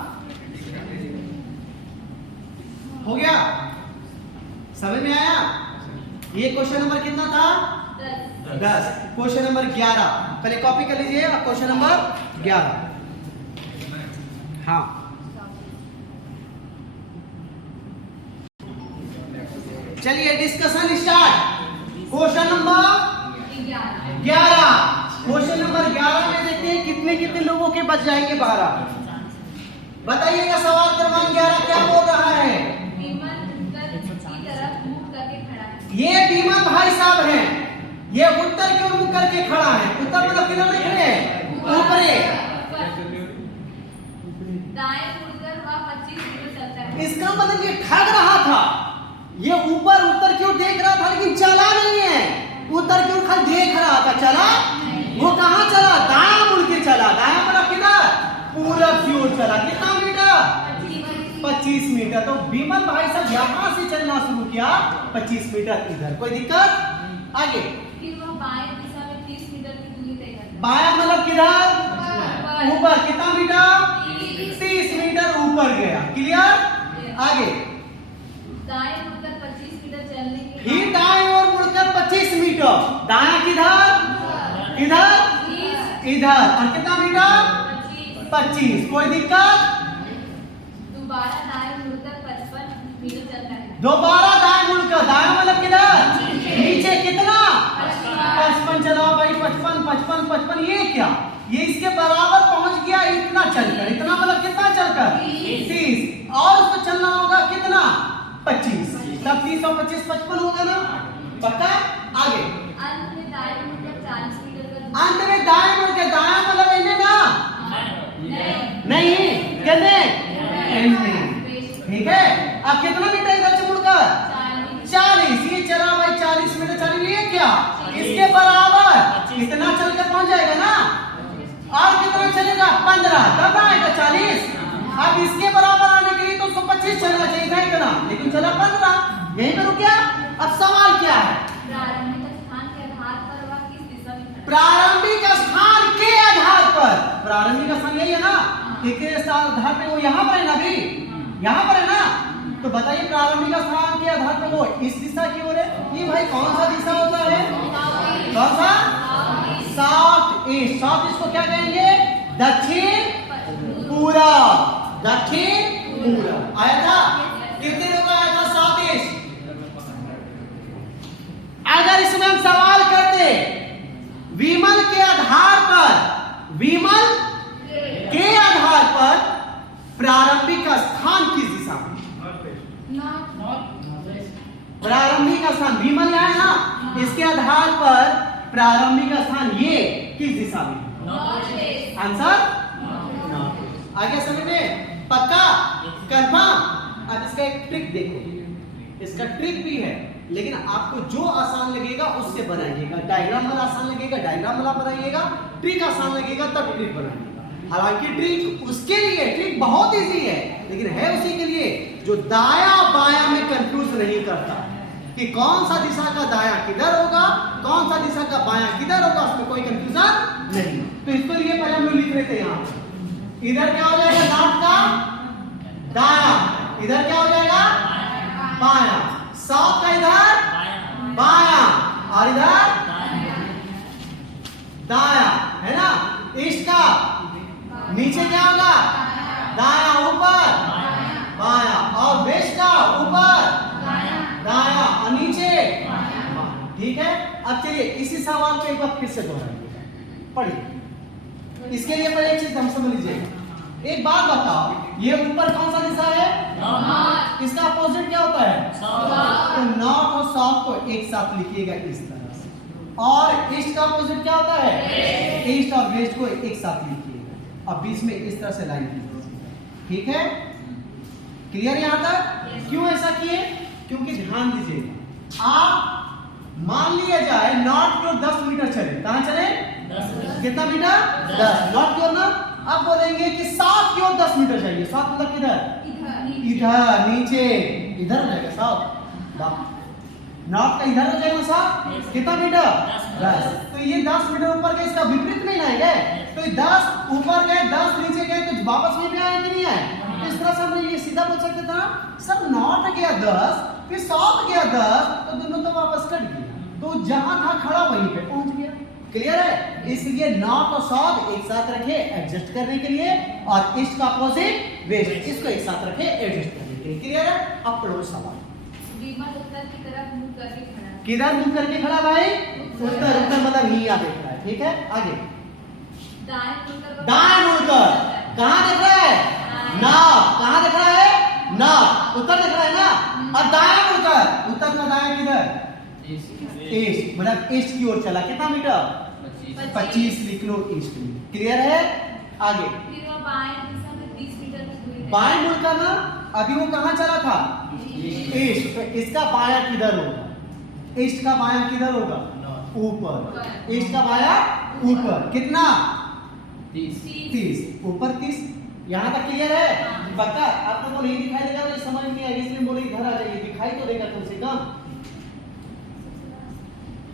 हो गया, समझ में आया? ये क्वेश्चन नंबर कितना था? 10। क्वेश्चन नंबर 11 पहले कॉपी कर लीजिए। अब क्वेश्चन नंबर 11। हाँ चलिए discussion start. Question number 11। Question number 11 में देखते हैं कितने कितने लोगों के बच जाएंगे 12। बताइएगा सवाल क्रमांक 11 क्या बोल रहा है? ये बीमन भाई साहब हैं, ये उत्तर की ओर मुख करके खड़ा है। उत्तर मतलब किधर देख रहे हैं? ऊपरे। दाएं मुड़कर वह 25 मीटर चलता है। इसका मतलब ये ठग रहा था, ये ऊपर उत्तर की ओर देख रहा था लेकिन चला नहीं है। उत्तर की ओर खाली देख रहा था, चला वो कहाँ चला? दायां मुड़ के चला। दायां मुड़ा किधर? पूरब की ओर चला। कितना मीटर? 25 मीटर। तो बीमन भाई साहब यहाँ से चलना शुरू किया 25 मीटर इधर। कोई दिक्कत? आगे फिर वह बाएं दिशा में 30 मीटर की दूरी तय करता बायां मतलब किधर? है। ऊपर। कितना मीटर? 30 मीटर ऊपर गया। क्लियर? आगे दाएं मुड़कर 25 मीटर चलने के फिर दाएं ओर मुड़कर 25 मीटर। दायां किधर? इधर? इधर। और कितना मीटर? 25। कोई दिक्कत? दोबारा दाएं मुड़कर 55 मीटर चलता है। दोबारा दाएं मुड़कर। दायां मतलब किधर? नीचे। कितना? 55 चलाओ भाई। 55 55 55। ये क्या? ये इसके बराबर पहुंच गया इतना चलकर। इतना मतलब कितना चलकर? 30। और उसको चलना होगा कितना? 25। तब 30 और 25 55 होगा ना। पक्का? आगे अंत में दाएं मुड़कर 40 मीटर का अंत में दाएं मुड़ के। दायां मतलब इन्हें ना नहीं नहीं कहते अब कितना मीटर इधर से मुड़कर 40 40। ये चला भाई 40 मीटर, 40 ये क्या इसके बराबर इतना चल कर पहुंच जाएगा ना। और कितना चलेगा 15, तब आएगा 40। अब इसके बराबर आने के लिए तो 125 चलना चाहिए था इतना, लेकिन चला 15, यहीं पे रुक गया। अब सवाल क्या है, प्रारंभिक स्थान के आधार पर प्रारंभिक स्थान यही है ना, किसके आधार पे वो यहाँ पर है ना, अभी यहाँ पर है ना। तो बताइए प्रारंभिक स्थान के आधार पे वो इस दिशा की ओर है। ये भाई कौन सा दिशा होता है, कौन सा साउथ ईस्ट। साउथ ईस्ट को क्या कहेंगे, दक्षिण पूरब, दक्षिण पूरब। आया था कितने लोग आया था साउथ ईस्ट। अगर इसमें हम सवाल करते विमल के आधार पर, विमल के आधार पर प्रारंभिक स्थान किस दिशा में, प्रारंभिक स्थान विमल है ना, इसके आधार पर प्रारंभिक स्थान ये किस दिशा में, आंसर आगे समझ में पक्का कंफर्म। अब इसका एक ट्रिक देखो, इसका ट्रिक भी है, लेकिन आपको जो आसान लगेगा उससे बनाइएगा। डायग्राम वाला आसान लगेगा डायग्राम वाला बनाइएगा, ट्रिक आसान लगेगा तब ट्रिक बनाइएगा। हालांकि ट्रिक उसके लिए, ट्रिक बहुत इजी है, लेकिन है उसी के लिए जो दाया बाया में कंफ्यूज नहीं करता कि कौन सा दिशा का दाया किधर होगा, कौन सा दिशा का बाया किधर होगा, उसमें कोई कंफ्यूजन नहीं। तो इसके लिए पहले हम लोग लिख लेते हैं यहाँ इधर क्या हो जाएगा नॉर्थ का दाया, इधर क्या हो जाएगा बाया, साउथ का इधर बाया और इधर दाया है ना। ईस्ट का नीचे क्या होगा दाया, ऊपर बाया, और वेस्ट का ऊपर दाया और नीचे। ठीक है, अब चलिए इसी सवाल को एक बार फिर से दोहराइए, पढ़िए। इसके लिए पहले एक चीज हम समझ लीजिएगा। एक बात बताओ, ये ऊपर कौन सा दिशा है, इसका अपोजिट क्या होता है, तो नॉर्थ और साउथ को एक साथ लिखिएगा इस तरह से, और ईस्ट का अपोजिट क्या होता है, ईस्ट और वेस्ट को एक साथ लिखिएगा, और बीच में इस तरह से लाइन कीजिए। ठीक है, क्लियर यहाँ तक। क्यों ऐसा किए, क्योंकि ध्यान दीजिएगा, आप मान लिया जाए नॉर्थ की ओर 10 मीटर चले, कहां चले, कितना मीटर 10, नॉर्थ की ओर ना। अब बोलेंगे कि साउथ की ओर 10 मीटर चाहिए, साउथ मतलब किधर, इधर नीचे, इधर हो जाएगा साउथ, नॉर्थ का इधर हो जाएगा साउथ, कितना मीटर 10। तो ये 10 मीटर ऊपर गए, इसका विपरीत नहीं आएगा, तो 10 ऊपर गए 10 नीचे गए तो वापस में भी आए कि नहीं आए। इस तरह से हम ये सीधा बोल सकते था सर नॉर्थ गया 10 फिर साउथ गया 10, तो दोनों तो वापस कट गया, तो जहां था खड़ा वहीं पे पहुंच गया। क्लियर है, इसलिए नॉर्थ और साउथ एक साथ रखे एडजस्ट करने के लिए, और ईस्ट का अपोजिट वेस्ट इसको एक साथ रखे एडजस्ट करने के लिए। क्लियर है, अब पढ़ो सवाल। विमल उत्तर की तरफ मुंह करके खड़ा है। किधर मुंह करके खड़ा भाई, उत्तर, उत्तर मतलब ही यहाँ देख रहा है। ठीक है, आगे दाएं मुड़कर, दाएं मुड़कर कहां देख रहा है, नॉर्थ, कहां देख रहा है नॉर्थ, उत्तर देख रहा है ना। और दाएं मुड़कर, उत्तर का दाएं किधर, ईस्ट, मतलब ईस्ट की ओर चला, कितना मीटर 25 लिख लो ईस्ट में। क्लियर है, आगे फिर वो बाएं दिशा में 30 मीटर की दूरी पे, बाएं मुड़कर ना, अभी वो कहां चला था ईस्ट, तो इसका बायां किधर होगा, ईस्ट का बायां किधर होगा ऊपर, ईस्ट का बायां ऊपर, कितना 30, ऊपर 30। यहाँ तक क्लियर है, पक्का। आपको तो नहीं दिखाई देगा तो समझ नहीं आएगी, इसलिए बोले इधर आ जाइए, दिखाई तो देगा कम से कम।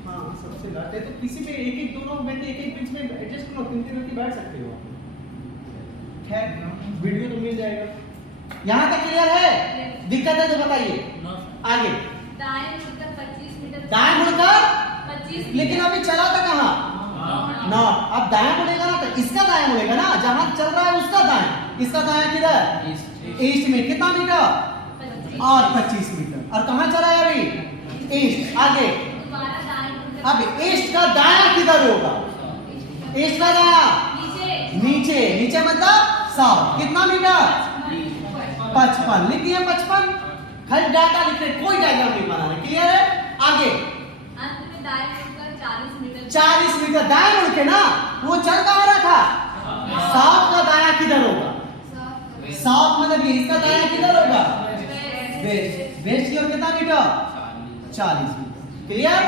हाँ सबसे लाटे तो किसी पे एक एक दोनों बैठे एक एक बीच में एडजस्ट करो, 3-3 व्यक्ति बैठ सकते हो। खैर वीडियो तो मिल जाएगा। यहाँ तक क्लियर है, दिक्कत है तो बताइए आगे। दाएं मुड़कर 25 मीटर, दाएं मुड़कर 25, लेकिन अभी चला था कहाँ नॉर्थ, अब दाएं मुड़ेगा ना तो इसका दाएं मुड़ेगा ना, जहां चल रहा है उसका दाएं, इसका दाएं किधर ईस्ट में, कितना मीटर और 25 मीटर, और कहां चला है अभी ईस्ट। आगे दोबारा दाएं मुड़कर, अब ईस्ट का दायां किधर होगा, ईस्ट का दायां नीचे, नीचे, नीचे मतलब साउथ, कितना मीटर 55 लिख दिया 55, खाली डाटा लिख रहे, कोई डायग्राम नहीं बना रहे। क्लियर है, आगे अंत में दाएं मुड़कर 40 मीटर, 40 मीटर दाएं मुड़ के ना, वो चल कहां रहा था, साउथ का दायां किधर होगा, साउथ मतलब ये इसका दायां किधर होगा वेस्ट की ओर कितना मीटर? 40 मीटर। क्लियर?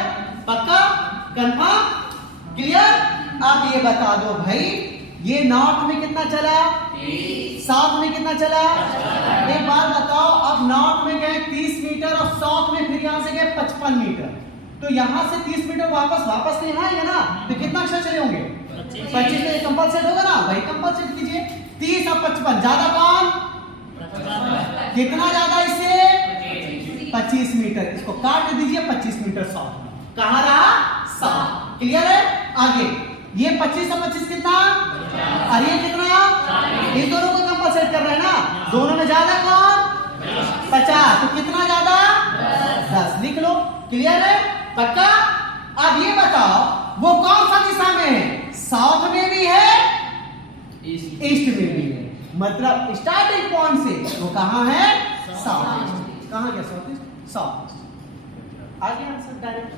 पक्का? कंफर्म? क्लियर? अब ये बता दो भाई, ये नॉर्थ में कितना चला? साउथ में कितना चला? एक बार बताओ, अब नॉर्थ में गए 30 मीटर और साउथ में फिर यहां से गए 55 मीटर, तो यहां से 30 मीटर वापस तो यहाँ है ना, तो कितना अक्षर चले होंगे? 25 में कंपलसेट होगा ना भाई, कंपलसेट कीजिए। 30 और 55 ज्यादा कौन? कितना ज्यादा इससे? 25 मीटर। इसको काट दीजिए, 25 मीटर साउथ में। कहां रहा? साउथ। क्लियर है? आगे ये 25 और 25 कितना? और ये कितना? इन दोनों को कंपलसेट कर रहे हैं ना, दोनों में ज्यादा कौन? 50, तो कितना ज्यादा? 10। लिख लो। क्लियर है? पक्का? अब ये बताओ, वो कौन सा दिशा में है? साउथ में भी है, ईस्ट में भी है। मतलब स्टार्टिंग पॉइंट से वो कहां है? साउथ। कहां गया साउथ ईस्ट? साउथ। आगे आंसर डायरेक्ट।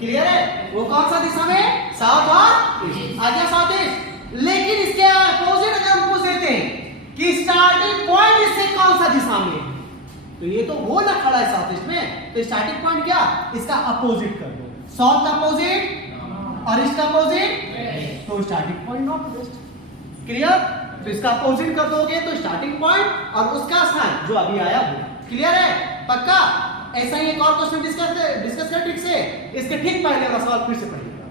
क्लियर है? वो कौन सा दिशा में? साउथ और ईस्ट। आ गया साउथ ईस्ट। लेकिन इसके अपोजिट अगर हम पूछ देते हैं कि स्टार्टिंग पॉइंट इससे कौन सा दिशा में है, तो ये तो वो ना खड़ा है साउथ ईस्ट में, तो स्टार्टिंग पॉइंट क्या? इसका अपोजिट कर दो। साउथ का अपोजिट और ईस्ट का अपोजिट, तो starting point north west. Clear? तो इसका अपोजिट कर दोगे तो स्टार्टिंग पॉइंट और उसका स्थान जो अभी आया वो। क्लियर है? पक्का? ऐसा ही एक और क्वेश्चन डिस्कस कर ठीक से, इसके ठीक पहले वाला सवाल फिर से पढ़िएगा।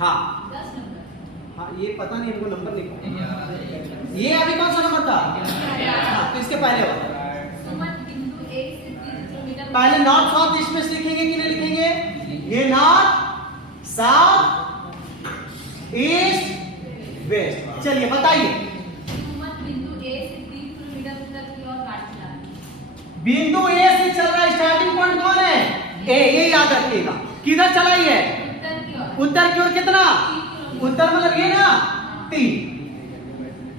हाँ 10 नंबर। हाँ, ये पता नहीं इनको नंबर नहीं, ये अभी कौन सा नंबर था? हाँ, तो इसके पहले वाला। सुमन बिंदु 1 से 3 किलोमीटर पहले नॉर्थ साउथ ईस्ट में लिखेंगे कि नहीं लिखेंगे? ये नॉर्थ साउथ ईस्ट वेस्ट। चलिए बताइए। सुमन बिंदु 1 से 3 किलोमीटर उत्तर की ओर गाड़ी चला रही है। बिंदु ए से चल रहा है, स्टार्टिंग पॉइंट कौन है? ए। ये याद रखिएगा। किधर चलाई है? उत्तर की ओर। उत्तर की ओर। कितना? उत्तर मतलब ये ना 3।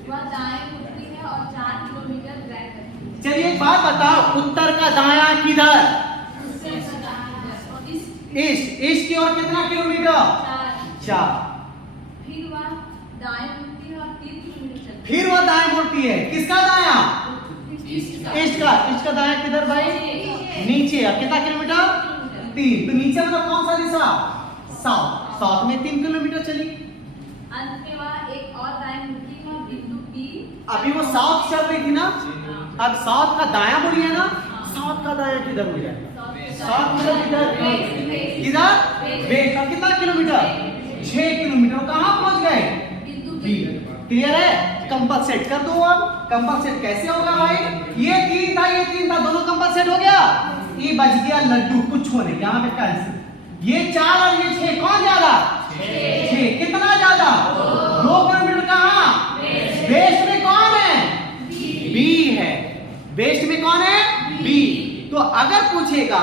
वह दाएं मुड़ती है और 4 किलोमीटर ड्राइव करती है। चलिए एक बात बताओ, उत्तर का दाया किधर? उससे और ईस्ट। ईस्ट की ओर कितना किलोमीटर? 4। फिर वह दाएं मुड़ती है और 3 किलोमीटर चलती फिर वो दाएं मुड़ती है। किसका दाया? है। ईस्ट का। ईस्ट का दाया किधर भाई? नीचे। अब कितना किलोमीटर? 3। तो नीचे मतलब कौन सा दिशा? साउथ। साउथ में 3 किलोमीटर चली। अंत में वह एक और दाएं मुड़ती है और बिंदु बी। अभी वो साउथ चल रही थी ना, अब साउथ का दाया मुड़ी है ना, साउथ का दाया किधर मुड़ जाएगा? साउथ मतलब इधर। किधर? वेस्ट। अब कितना किलोमीटर? 6 किलोमीटर। कहां पहुंच गए? बिंदु बी। क्लियर है? कंपलसेट कर दो। अब कंपलसेट कैसे होगा भाई? ये 3 था, ये 3 था, दोनों कंपलसेट हो गया। ये बच गया लड्डू, कुछ होने यहां पे कैंसिल। ये 4 और ये 6 कौन ज्यादा? 6। कितना ज्यादा? 2 किलोमीटर। कहां? वेस्ट में कौन है? बी है। वेस्ट में कौन है? बी। तो अगर पूछेगा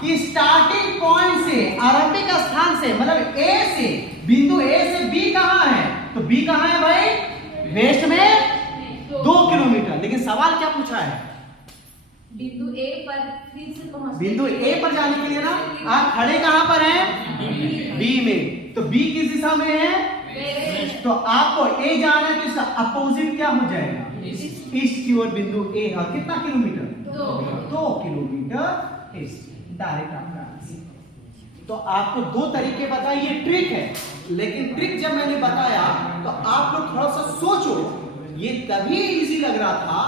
कि स्टार्टिंग पॉइंट से, आरंभिक स्थान से, मतलब ए से, बिंदु ए से बी कहां है, तो बी कहां है भाई? वेस्ट में 2 किलोमीटर। लेकिन सवाल क्या पूछा है? बिंदु ए पर फिर से पहुंच। बिंदु ए पर जाने के लिए ना आप खड़े कहां पर हैं? बी में। तो बी किस दिशा में है? तो आपको ए जाना है, तो इसका अपोजिट क्या हो जाएगा? ईस्ट की ओर बिंदु ए। और कितना किलोमीटर? 2 kilometre east. डायरेक्ट आपका आंसर। तो आपको 2 तरीके बताए, ये ट्रिक है, लेकिन ट्रिक जब मैंने बताया तो आप लोग थोड़ा सा सोचो। ये तभी इजी लग रहा था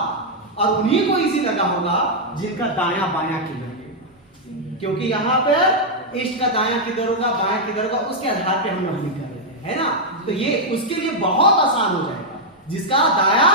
और उन्हीं को इजी लगा होगा जिनका दाया बाया किधर है, क्योंकि यहाँ पर ईस्ट का दाया किधर होगा, बाया किधर होगा, उसके आधार पे हम लोग कर रहे हैं, है ना। तो ये उसके लिए बहुत आसान हो जाएगा। जिसका दाया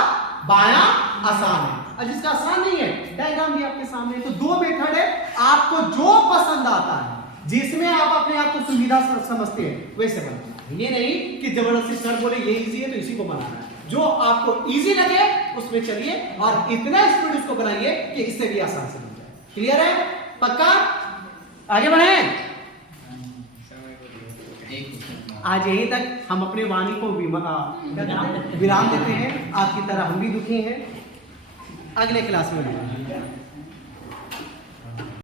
बाया आसान है और जिसका आसान नहीं है, डायग्राम भी आपके सामने। तो 2 मेथड है, आपको जो पसंद आता है, जिसमें आप अपने आप को सुविधा समझते हैं, वैसे बनाना। ये नहीं कि जबरदस्ती सर बोले ये इजी है तो इसी को बनाना है। जो आपको इजी लगे उसमें चलिए और इतना स्पीड उसको बनाइए कि इससे भी आसान से बन जाए। क्लियर है? पक्का? आगे बढ़े। आज यहीं तक हम अपने वाणी को विराम देते हैं। आपकी तरह हम भी दुखी हैं। अगले क्लास में मिलेंगे।